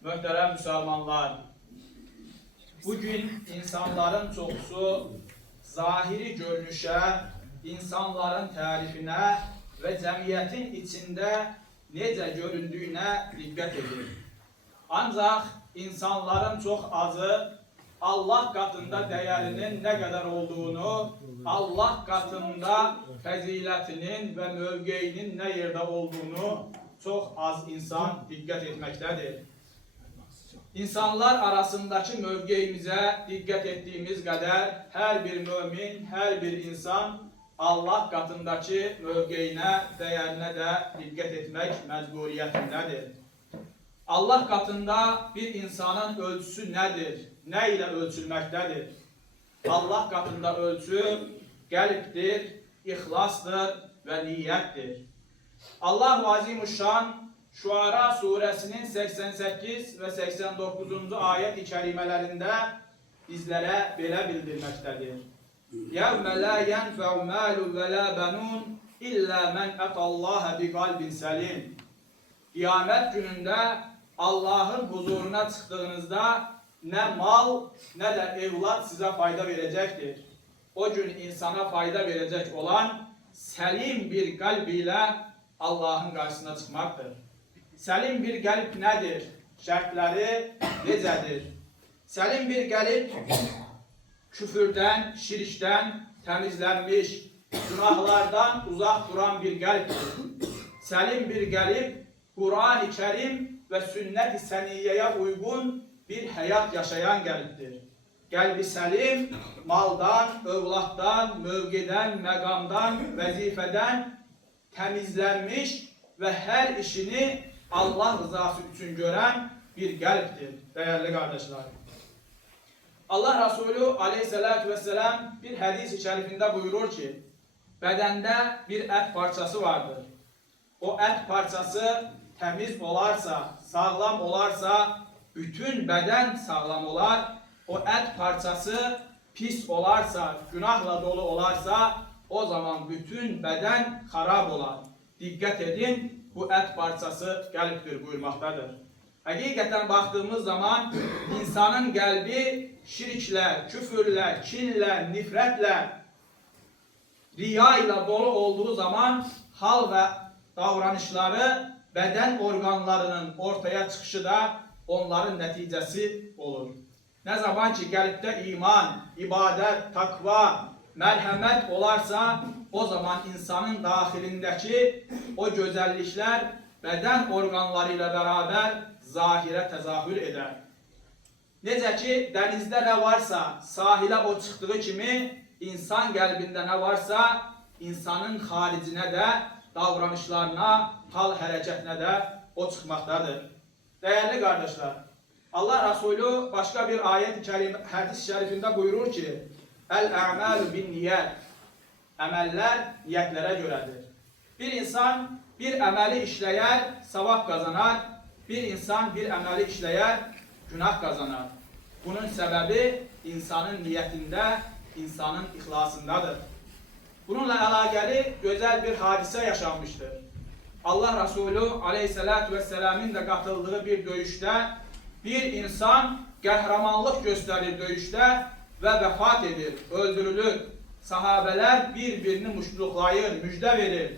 Möhtərəm müsəlmanlar, bugün insanların çoxusu zahiri görünüşə, insanların tərifinə və cəmiyyətin içində necə göründüyünə diqqət edir. Ancaq insanların çox azı Allah qatında dəyərinin nə qədər olduğunu, Allah qatında fəzilətinin və mövqeyinin nə yerdə olduğunu çox az insan diqqət etməkdədir. İnsanlar arasındakı mövqeyimizə diqqət etdiyimiz qədər hər bir mömin, hər bir insan Allah qatındakı mövqeyinə, dəyərinə də diqqət etmək məcburiyyətindədir. Allah qatında bir insanın ölçüsü nədir? Nə ilə ölçülməkdədir? Allah qatında ölçü qəlbdir, ixlasdır və niyyətdir. Allah-u Azimuşşan Şuara suresinin 88 ve 89. ayet-i kerimelerinde bizlere belə bildirməkdədir. يَوْمَ لَا يَنْفَعُ مَالٌ وَلَا بَنُونَ إِلَّا مَنْ أَتَى اللّٰهَ بِقَلْبٍ سَلِيمٍ. Kıyamet gününde Allah'ın huzuruna çıktığınızda ne mal ne de evlat size fayda verecektir. O gün insana fayda verecek olan selim bir kalb ile Allah'ın karşısına çıkmaktır. Selim bir qəlb nədir? Şərtləri necədir? Selim bir qəlb küfürdən, şirkdən təmizlənmiş, günahlardan uzaq duran bir qəlbdir. Selim bir qəlb Kur'an-ı Kerim və sünnət-i səniyyəyə uyğun bir həyat yaşayan qəlbdir. Qəlbi selim, maldan, övladdan, mövqedən, məqamdan, vəzifədən təmizlənmiş və hər işini Allah rızası üçün görən bir qəlbdir, değerli kardeşler. Allah Resulü aleyhissalatü vesselam bir hadis-i şerifinde buyurur ki, bedende bir et parçası vardır. O et parçası temiz olarsa, sağlam olarsa, bütün beden sağlam olar. O et parçası pis olarsa, günahla dolu olarsa, o zaman bütün beden harap olar. Dikkat edin, bu et parçası qəlbdir buyurmaqdadır. Həqiqətən baktığımız zaman insanın qəlbi şirklə, küfürlə, kinlə, nifrətlə, riya ilə dolu olduğu zaman hal və davranışları, bədən orqanlarının ortaya çıxışı da onların nəticəsi olur. Ne zaman ki qəlbdə iman, ibadət, takva, mərhəmət olarsa, o zaman insanın daxilindeki o güzellikler beden organları ile beraber zahire tezahür eder. Necə ki denizde ne varsa sahile o çıktığı kimi insan qəlbində ne varsa insanın haricine de davranışlarına, hal hərəkətinə de o çıkmaktadır. Değerli kardeşler, Allah Resulü başka bir ayet-i hadis-i şerifinde buyurur ki El-a'malu bin niyet. Əməllər niyyətlərə görədir. Bir insan bir əməli işləyər, savab qazanar. Bir insan bir əməli işləyər, günah qazanar. Bunun səbəbi insanın niyyətində, insanın ixlasındadır. Bununla əlaqəli gözəl bir hadisə yaşanmışdır. Allah Resulü aleyhissalatü vesselamın da katıldığı bir döyüşdə bir insan qəhrəmanlıq göstərir döyüşdə və vəfat edir, öldürülür. Sahabeler birbirini muştuluqlayır, müjde verir.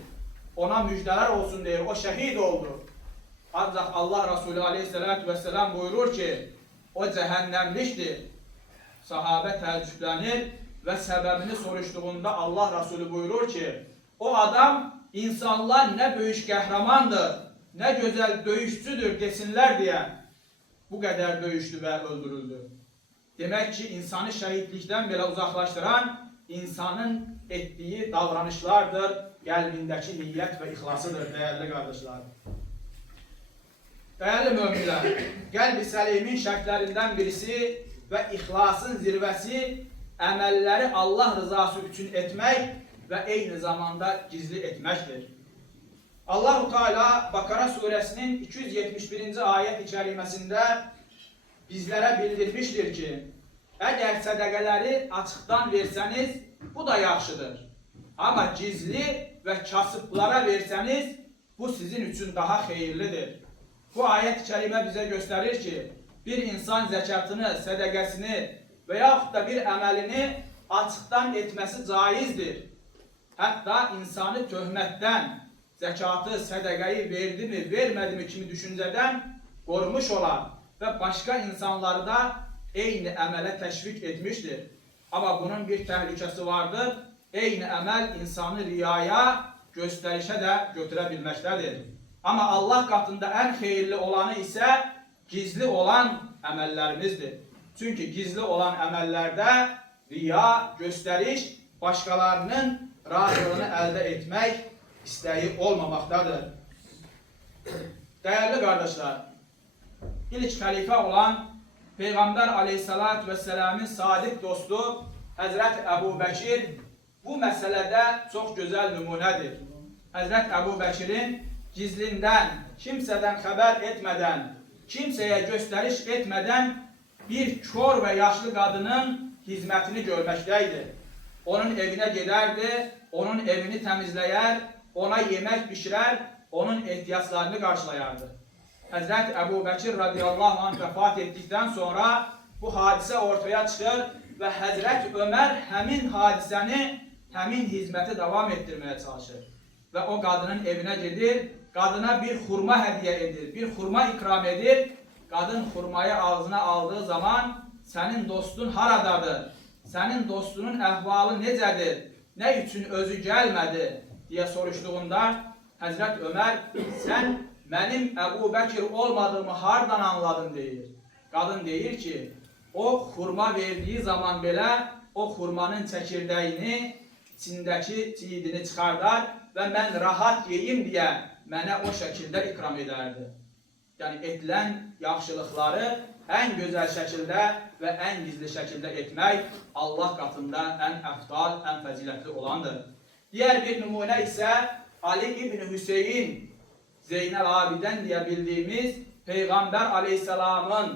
Ona müjdeler olsun deyir. O şehit oldu. Ancak Allah Resulü aleyhissalatü vesselam buyurur ki o cehennemliktir. Sahabe təəccüblənir ve sebebini soruştuğunda Allah Resulü buyurur ki o adam insanlar ne büyük qəhrəmandır, ne güzel döyüşçüdür desinler diye bu kadar döyüştü ve öldürüldü. Demek ki insanı şehitlikten bile uzaklaştıran insanın ettiği davranışlardır, qəlbindəki niyyət və ixlasıdır, değerli kardeşler. Değerli müminler, qəlb-i səlimin şərtlərindən birisi və ixlasın zirvəsi əməlləri Allah rızası üçün etmək və eyni zamanda gizli etməkdir. Allah-u Teala Bakara suresinin 271. ayet-i kerimesinde bizlere bildirmiştir ki eğer sədəqələri açıktan verseniz bu da yaxşıdır. Ama gizli ve kasıplara verseniz bu sizin için daha hayırlıdır. Bu ayet-i kerime bize gösterir ki bir insan zekatını, sədəqəsini və yaxud da bir əməlini açıqdan etməsi caizdir. Hətta insanı töhmətdən, zəkatı, sədəqəyi verdi mi, vermədi mi kimi düşüncədən qorumuş olar və başqa insanları da eyni əmələ təşvik etmişdir. Amma bunun bir təhlükəsi vardır. Eyni əməl insanı riyaya, göstərişə də götürə bilməkdədir. Amma Allah qatında ən xeyirli olanı isə gizli olan əməllərimizdir. Çünki gizli olan əməllərdə riya, göstəriş, başqalarının razılığını əldə etmək istəyi olmamaqdadır. Dəyərli qardaşlar, ilk xəlifə olan Peyğəmbər aleyhissalatü vesselamın sadiq dostu Həzrət Əbu Bəkir bu məsələdə çox gözəl nümunədir. Həzrət Əbu Bəkirin gizlindən, kimsədən xəbər etmədən, kimsəyə göstəriş etmədən bir kör və yaşlı qadının hizmətini görməkdəydi. Onun evinə gedərdi, onun evini təmizləyər, ona yemək bişirər, onun ehtiyaclarını qarşılayardı. Həzrət Əbu Bəkir radiyallahu anh vəfat etdikdən sonra bu hadisə ortaya çıxır və Həzrət Ömər həmin hadisəni, həmin hizməti davam etdirməyə çalışır. Və o qadının evinə gedir, qadına bir xurma hədiyyə edir, bir xurma ikram edir. Qadın xurmayı ağzına aldığı zaman sənin dostun haradadır, sənin dostunun əhvalı necədir, nə üçün özü gəlmədi deyə soruşduğunda Həzrət Ömər sən mənim Əbu Bəkir olmadığımı hardan anladın deyir. Qadın deyir ki o xurma verdiği zaman belə o xurmanın çəkirdəyini, içindəki çiğidini çıxardar və mən rahat yeyim deyə mənə o şəkildə ikram edərdi. Yəni edilən yaxşılıqları ən gözəl şəkildə və ən gizli şəkildə etmək Allah qatında ən əfdal, ən fəzilətli olandır. Diğer bir nümunə isə Ali İbn Hüseyin Zeynəl Abidin deyə bildiyimiz Peyğəmbər aleyhissalamın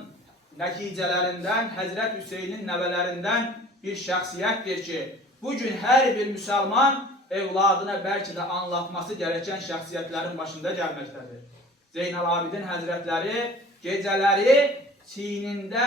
nəticələrindən, Həzrət Hüseynin nəvələrindən bir şəxsiyyətdir ki, bugün hər bir müsəlman evladına bəlkə də anlatması gərəkən şəxsiyyətlərin başında gəlməkdədir. Zeynəl Abidin Həzrətləri gecələri çiynində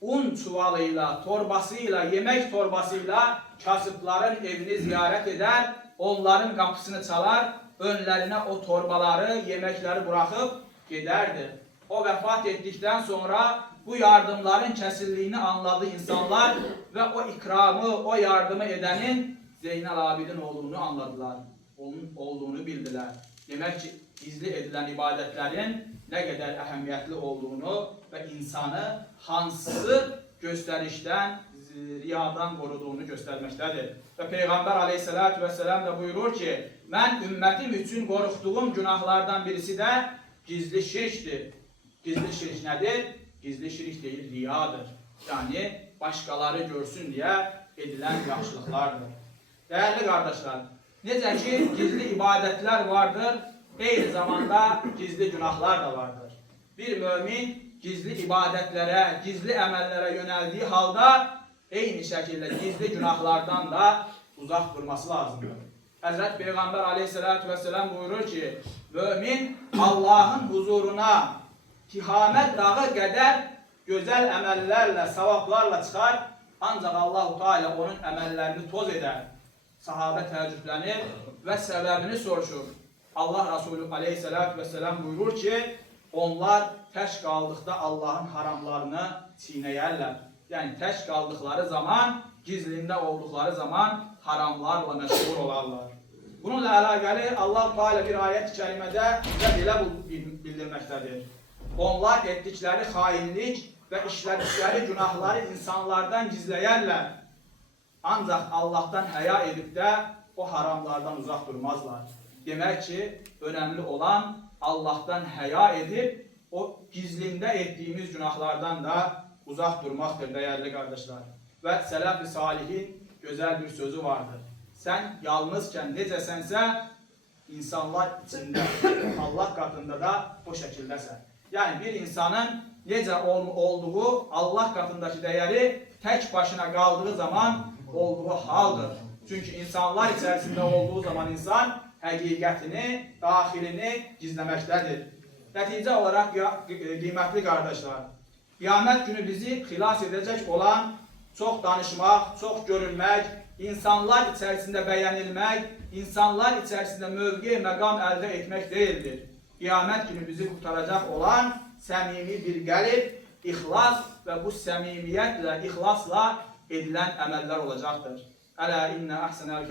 un çuvalıyla, torbasıyla, yemək torbasıyla kasıbların evini ziyarət edər, onların qapısını çalar, önlərinə o torbaları, yeməkləri buraxıb gedərdi. O vəfat etdikdən sonra bu yardımların kəsildiyini anladı insanlar və o ikramı, o yardımı edənin Zeynəl Abidin olduğunu anladılar, onun olduğunu bildilər. Demək ki, gizli edilən ibadətlərin nə qədər əhəmiyyətli olduğunu və insanı hansı göstərişdən, riyadan qoruduğunu göstərməkdədir. Və Peyğəmbər aleyhissalatü vesselam da buyurur ki, mən ümmətim üçün qorxduğum günahlardan birisi də gizli şirkdir. Gizli şirk nədir? Gizli şirk deyil, riyadır. Yəni, başqaları görsün deyə edilən yaxşılıqlardır. Dəyərli qardaşlar, necə ki, gizli ibadətlər vardır, eyni zamanda gizli günahlar da vardır. Bir mömin gizli ibadətlərə, gizli əməllərə yönəldiyi halda eyni şəkildə gizli günahlardan da uzaq durması lazımdır. Həzrət Peyğəmbər aleyhissalatü vesselam buyurur ki, mömin Allahın huzuruna Tihamət dağı qədər gözəl əməllərlə, savablarla çıxar, ancaq Allah-u Teala onun əməllərini toz edər. Sahabə təəccüblənir və səbəbini soruşur. Allah Resulü aleyhissalatü vesselam buyurur ki, onlar tək qaldıqda Allahın haramlarını çiğnəyərlər. Yəni, tək qaldıqları zaman, gizlində olduqları zaman haramlarla məşğul olarlar. Bununla əlaqəli Allah-u Teala bir ayət-i kərimədə belə bildirməkdədir. Onlar etdikləri xainlik və işlədikləri günahları insanlardan gizləyərlər. Ancaq Allahdan həya edib də o haramlardan uzaq durmazlar. Demək ki, önəmli olan Allahdan həya edib o gizlində etdiyimiz günahlardan da uzaq durmaqdır, dəyərli qardaşlar. Və Sələf-i Salihin gözəl bir sözü vardır. Sən yalnızkən necəsənsə, insanlar içində, Allah qatında da o şəkildəsən. Yəni, bir insanın necə olduğu, Allah qatındakı dəyəri tək başına qaldığı zaman olduğu haldır. Çünki insanlar içərisində olduğu zaman insan həqiqətini, daxilini gizləməkdədir. Nəticə olaraq qiymətli qardaşlar, qiyamət günü bizi xilas edəcək olan çox danışmaq, çox görülmək, insanlar içərisində bəyənilmək, insanlar içərisində mövqe, məqam əldə etmək deyildir. Qiyamət günü bizi qurtaracaq olan səmimi bir qəlb, ixlas və bu səmimiyyətlə, ixlasla edilən əməllər olacaqdır. Ələ innə əhsənəl